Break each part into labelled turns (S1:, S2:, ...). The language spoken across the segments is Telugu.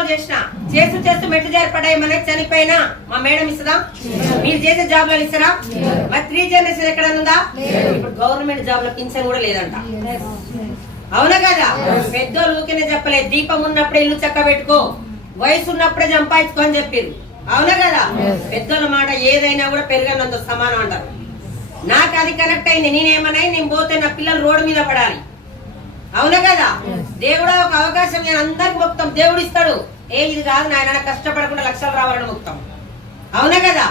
S1: లో చేసిన. చేస్తూ చేస్తూ మెట్టు జారిపడ్డాయి. మనకి చనిపోయినా. మా మేడం ఇస్తుందా? మీరు చేసే జాబ్లో ఇస్తారా? మరి త్రీ జనరేషన్ ఎక్కడ ఉందా? ఇప్పుడు గవర్నమెంట్ జాబ్లో పింఛన్ కూడా లేదంట. అవునా కదా? పెద్దోళ్ళు ఊరికనే చెప్పలేదు. దీపం ఉన్నప్పుడే ఇల్లు చక్క పెట్టుకో. వయసు ఉన్నప్పుడే సంపాదించుకో అని చెప్పారు అవునా కదా? పెద్దోళ్ళ మాట ఏదైనా కూడా పెరగనంత సమానం అంటారు. నాకు అది కనెక్ట్ అయింది. నేనేమన్నా నేను పోతే నా పిల్లలు రోడ్డు మీద పడాలి. అవునా కదా? దేవుడు ఒక అవకాశం నేను అందరికి మొత్తం దేవుడు ఇస్తాడు. ఏ ఇది కాదు నాయన కష్టపడకుండా లక్షలు రావాలని మొత్తం అవునా కదా?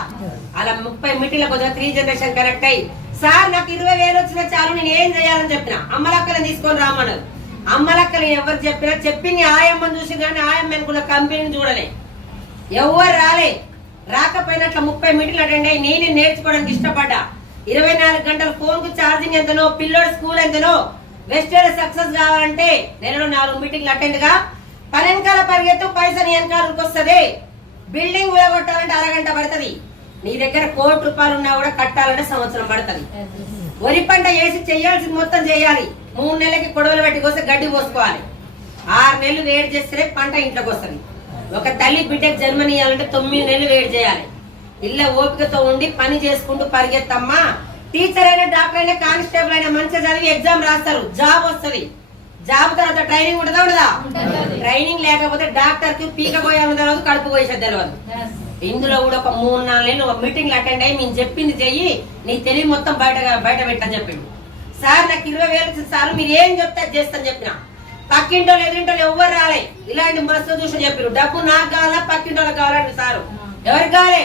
S1: అలా ముప్పై మీటింగ్ల కొంచెం త్రీ జనరేషన్ కనెక్ట్ అయ్యి సార్ నాకు ఇరవై వేలు వచ్చినా చాలు నేను ఏం చేయాలని చెప్పిన? అమ్మలక్కలను తీసుకొని రామన్నారు అమ్మలక్కలు ఎవరు చెప్పినా చెప్పింది ఆయమ్మని చూసి కానీ ఆయమ్మ అనుకున్న కంపెనీని చూడలే. ఎవరు రాలే. రాకపోయినా అట్లా ముప్పై మీటింగ్లు అటెండ్ అయ్యి నేను నేర్చుకోవడానికి ఇష్టపడ్డా. ఇరవై నాలుగు గంటల ఫోన్కు ఛార్జింగ్ ఎంతనో పిల్లోడి స్కూల్ ఎంతనో వెస్టర్న్ సక్సెస్ కావాలంటే నెలలో నాలుగు మీటింగ్లు అటెండ్గా పని పరిగెత్తు పైసలు వెనకాలకు వస్తుంది బిల్డింగ్ ఊడగొట్టాలంటే అరగంట పడుతుంది. నీ దగ్గర కోటి రూపాయలు ఉన్నా కూడా కట్టాలంటే సంవత్సరం పడుతుంది. వరి పంట వేసి చేయాల్సింది మొత్తం చేయాలి. మూడు నెలలకి కొడవలు పెట్టి కోస్తే గడ్డి పోసుకోవాలి. ఆరు నెలలు వేడి చేస్తే పంట ఇంట్లోకి వస్తుంది. ఒక తల్లి బిడ్డకు జన్మనియాలంటే తొమ్మిది నెలలు వేడి చేయాలి. ఇళ్ళ ఓపికతో ఉండి పని చేసుకుంటూ పరిగెత్తమ్మా. టీచర్ అయినా డాక్టర్ అయినా కానిస్టేబుల్ అయినా మంచిగా చదివి ఎగ్జామ్ రాస్తారు. జాబ్ వస్తది. జాబ్ తర్వాత ట్రైనింగ్ ఉంటుందా ఉండదా? ట్రైనింగ్ లేకపోతే డాక్టర్కి పీక పోయాలి తెలియదు కడుపు పోయేసేది తెలియదు ఇందులో కూడా ఒక మూడు నాలుగు నెలలు ఒక మీటింగ్ అటెండ్ అయ్యి మేము చెప్పింది చెయ్యి నీ తెలివి మొత్తం బయట బయట పెట్టని చెప్పిండు. సార్ నాకు ఇరవై వేలు సార్ మీరు ఏం చెప్తే అది చేస్తాను చెప్పిన. పక్కింటో ఎదురింటో ఎవ్వరు రాలే. ఇలాంటి మస్తు చూసి చెప్పారు. డబ్బు నాకు కావాలా పక్కింటోళ్ళకి కావాలంటే సారు. ఎవరికి కావాలి?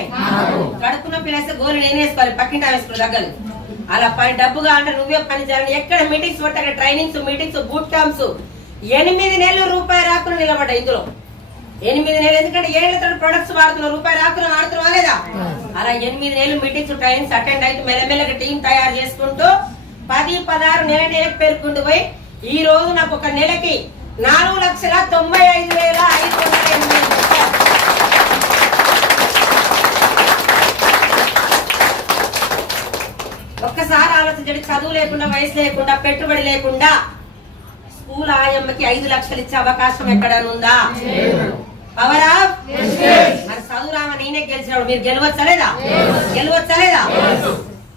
S1: కడుపున పిల్లేస్తే గోలు నేను వేసుకోవాలి? పక్కింటి వేసుకోవాలి దగ్గర అలా పని డబ్బు కావాలంటే నువ్వే పని చేయాలి. ఎక్కడ మీటింగ్స్ పట్టే అక్కడ ట్రైనింగ్స్ మీటింగ్స్ బూట్ క్యాంప్స్ ఎనిమిది నెలలు రూపాయి రాకుండా నిలబడ్డా ఇందులో. ఎనిమిది నెలలు ఎందుకంటే ఏళ్ళతో ప్రొడక్ట్స్ వాడుతున్నాం రూపాయి రాకుండా వాడుతున్నావా లేదా? అలా ఎనిమిది నెలలు మీటింగ్స్ ట్రైనింగ్స్ అటెండ్ అయితే మెల్లమెల్లగా టీం తయారు చేసుకుంటూ పది పదహారు నెల నెలకు పేర్కొంటూ పోయి ఈ రోజు నాకు ఒక నెలకి నాలుగు లక్షల తొంభై ఐదు వేల ఐదు వందల ఎనభై రూపాయలు. చదువు లేకుండా వయసు లేకుండా పెట్టుబడి లేకుండా స్కూల్ ఆయమ్మకి ఐదు లక్షలు ఇచ్చే అవకాశం ఎక్కడనుందా? పవరా మరి చదువురామ నేనే గెలిచినాడు మీరు గెలవచ్చా లేదా? గెలవచ్చా లేదా?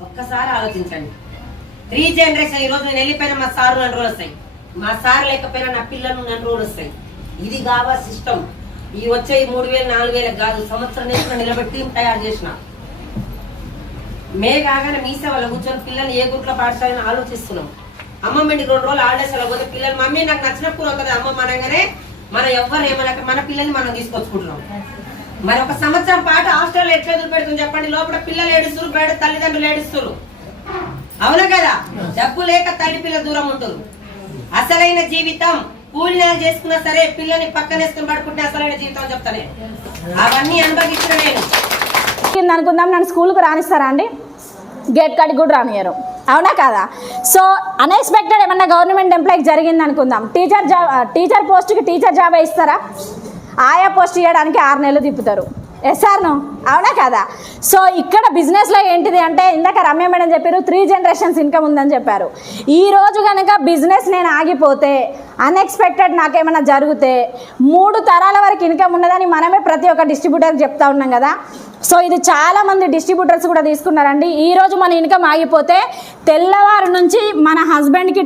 S1: ఒక్కసారి ఆలోచించండి. త్రీ జనరేషన్ ఈ రోజు నేను వెళ్ళిపోయిన మా సారు నన్ను రోజు వస్తాయి మా సార్ లేకపోయినా నా పిల్లలు నన్ను రోజు వస్తాయి ఇది కావా సిస్టమ్ ఈ వచ్చే మూడు వేలు నాలుగు వేలకు కాదు సంవత్సరం నుంచి నిలబెట్టి తయారు చేసిన. మే కాగానే మీ సేవలో కూర్చొని పిల్లల్ని ఏ గుట్లో పాడతారని పాఠశాలని ఆలోచిస్తున్నాం? అమ్మమ్మ ఇంటికి రెండు రోజులు ఆడేసి పోతే పిల్లలు మమ్మీ నాకు నచ్చినప్పుడు కదా అమ్మ అమ్మమ్మ అనగానే మన ఎవ్వరు ఏమనక మన పిల్లల్ని మనం తీసుకొచ్చుకుంటున్నాం. మరి ఒక సంవత్సరం పాటు హాస్టల్ ఎట్లా ఎదురు పెడుతుంది చెప్పండి? లోపల పిల్లలు ఏడుస్తారు బయట తల్లిదండ్రులు ఏడుస్తారు అవునా కదా? డబ్బు లేక తల్లి పిల్ల దూరం ఉంటుంది. అసలైన జీవితం కూలి నెల చేసుకున్నా సరే పిల్లని పక్కనేసుకుని పడుకుంటే అసలైన జీవితం చెప్తానే అవన్నీ అనుభవించిన నేను.
S2: అనుకుందాం నన్ను స్కూల్కి రానిస్తారా అండి? గేట్ కాడికి కూడా రానియరు అవునా కదా? సో అన్ఎక్స్పెక్టెడ్ ఏమన్నా గవర్నమెంట్ ఎంప్లాయ్ జరిగింది అనుకుందాం. టీచర్ జాబ్ టీచర్ పోస్ట్కి టీచర్ జాబ్ ఇస్తారా ఆయా పోస్ట్ ఇవ్వడానికి ఆరు నెలలు తిప్పుతారు. ఎస్ఆర్ను అవునా కదా? సో ఇక్కడ బిజినెస్లో ఏంటిది అంటే ఇందాక రమ్య మేడం చెప్పారు త్రీ జనరేషన్స్ ఇన్కమ్ ఉందని చెప్పారు. ఈ రోజు కనుక బిజినెస్ నేను ఆగిపోతే అన్ఎక్స్పెక్టెడ్ నాకేమైనా జరిగితే మూడు తరాల వరకు ఇన్కమ్ ఉన్నదని మనమే ప్రతి ఒక్క డిస్ట్రిబ్యూటర్కి చెప్తా ఉన్నాం కదా. సో ఇది చాలా మంది డిస్ట్రిబ్యూటర్స్ కూడా తీసుకున్నారండి. ఈ రోజు మన ఇన్కమ్ ఆగిపోతే తెల్లవారు నుంచి మన హస్బెండ్కి